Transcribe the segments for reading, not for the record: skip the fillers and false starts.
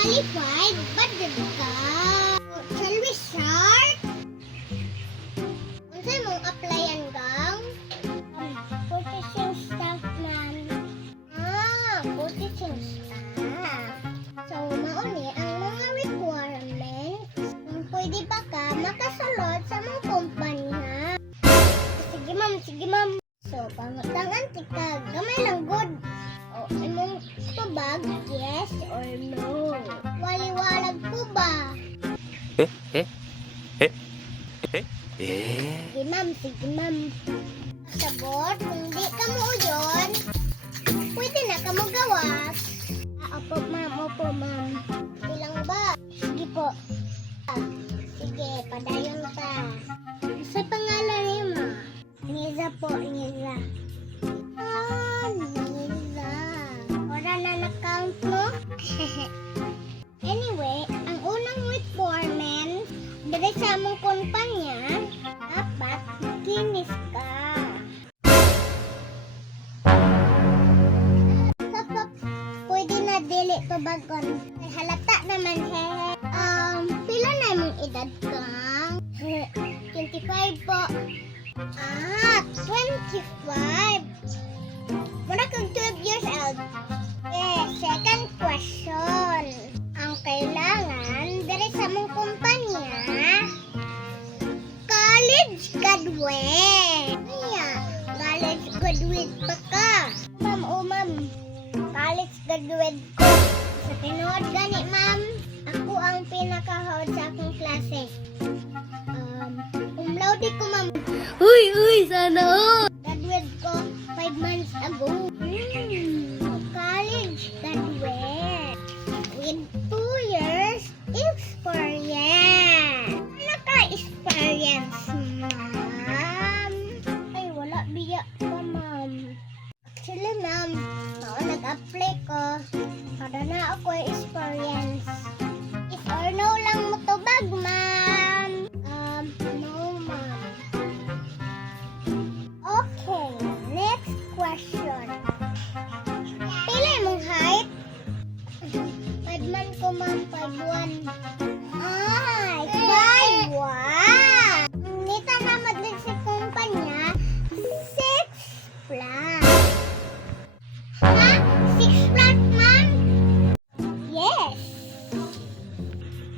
qualified, but the shall we start? Unsa mong applyan gang? Purchasing staff man. Purchasing staff. So, mauni ang mga requirements kung pwede ba ka makasulod sa mga kumpanya. Sige ma'am. So, pangutangan tika, gamay lang good. O, imong tubag, yes or no? Waliwalag po ba? Sige ma'am. Sabot, kung di ka mo yun, pwede na ka mo gawas. Opo ma'am. Ilang ba? Sige po. Sige, padayon ka. Sa pangalan niyo ma? Niza po, Niza. Niza. Wala na na-count mo? Anyway, ang unang requirement, dali sa among kumpanya, dapat kinis ka. Pwede na dili to bagon. Halata naman pila na mong edad ka? 25 po. 25. Muna kang 12 years old. Second question. Ang kailangan dari sa mong kumpanya, college graduate. College graduate pa ka. Ma'am. College graduate ko. Sa tinuod gani, ma'am, ako ang pinakahod sa akong klase. Umlaude ko, ma'am. Uy, sana all! Graduate ko 5 months ago. College graduate with 2 years experience. Ano ka-experience, ma'am? Ay, wala biya pa, ma'am. Actually, ma'am, nag-apply ko para na ako experience. If or no lang mo tubag, ma'am. No, ma'am. Okay, next question. Pila mong height? 5 man ko, ma'am. 5'1". Ay, 5'1". Nita na madlig sa kumpanya, 6 plus. 6 plus, ma'am? Yes.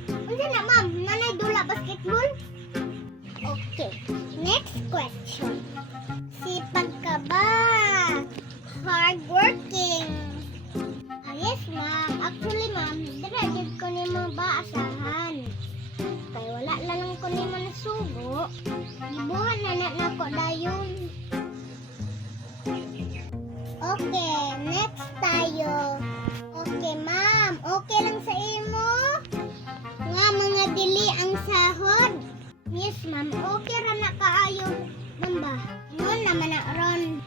Ano na, ma'am? Nanay dula basketball? Okay. Next question. Sipag ka ba? Hardworking? Yes, ma'am. Actually, ma'am, diragid ko ni mga baasahan. Kaya wala lang ko ni mga sugo. Ibuhan na ko dayon. Okay, next tayo. Okay, ma'am. Okay lang sa imo? Nga mga dili ang sahod? Yes, ma'am. Okay ra na kaayo. Ma'am ba? Noon naman na ron.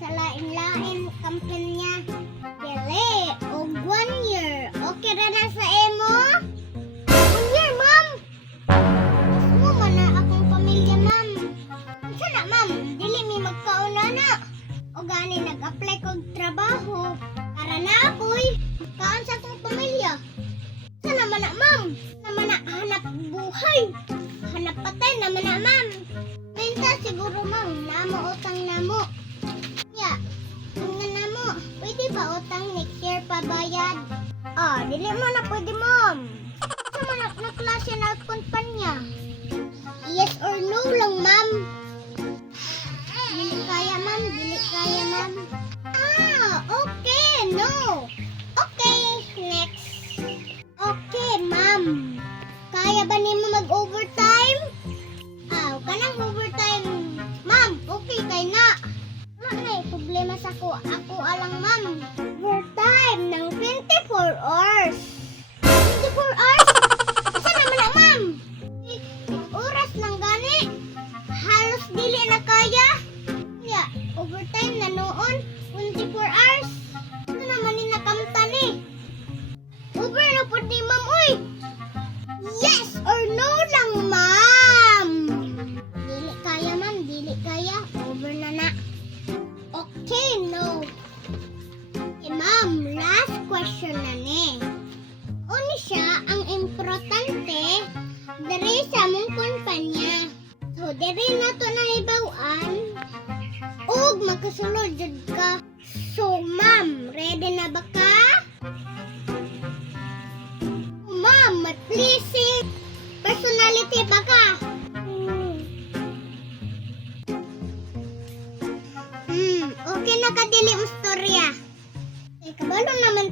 Sa lain-lain kampanya. Dili. O 1 year. Okay ra na sa imo? 1 year, ma'am. Mo man na akong pamilya, ma'am. Sana, ma'am. Dili mi magkauna na. O gani nag-apply kog trabaho para na ako'y kaan sa akong pamilya. Sa naman na, ma'am? Naman na hanap buhay. Hanap patay naman na, ma'am. Minta siguro, ma'am, namo utang namo. Tingnan namo. Pwede ba utang next year pa bayad? Dili mo na pwede, ma'am. Sa mga klase na kumpanya. Yes or no lang, ma'am. Dili kaya, ma'am. Okay, no. Okay, next. Okay, ma'am. Kaya ba nimo mag-overtime? Kanang overtime. Ma'am, okay kay na. Wala problema sa ko. Ako alang, ma'am. Overtime ng 24 hours. 24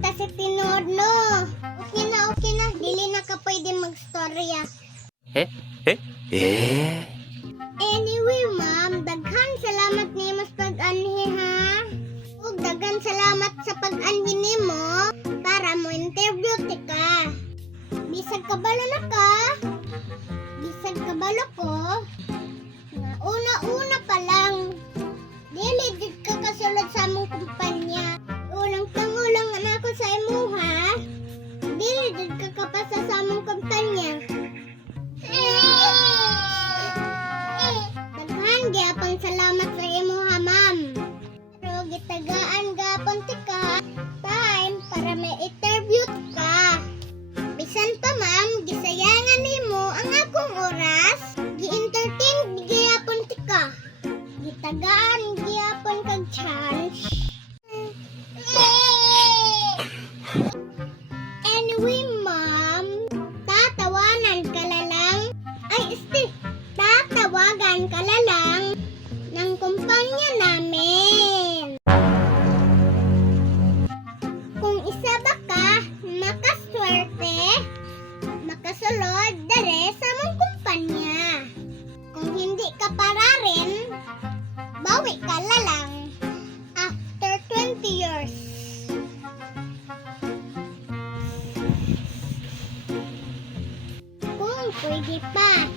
ta si Tinod, no? Okay na. Dili na ka pwede magstorya. Anyway, ma'am, daghan salamat nimo sa pag-anhi, ha? Ug daghan salamat sa pag-anhi nimo para mo interview ti ka. Bisag kabalo na ka. Bisag kabalo ko. Nga una-una pa lang. Dili gid ka kasulod sa among kumpanya. Ulang tangulang na ako sa imuha. Dili gid ka kapasa sa among kumpanya. Daghan gyapon salamat sa imuha, ma'am. Pero gitagaan gapon ti ka time para may interview ka. Bisan pa, ma'am, gisayangan nimo ang akong oras. Gi-entertain gyapon ti ka. Gitagaan gyapon kag chance. Anyway, ma'am, tatawanan ka lang. Tatawagan ka lang ng kumpanya namin. Kung isa ba ka makaswerte, makasulod dere sa mong kumpanya. Kung hindi ka para rin, bawi ka lang after 20 years. Kung pwede pa,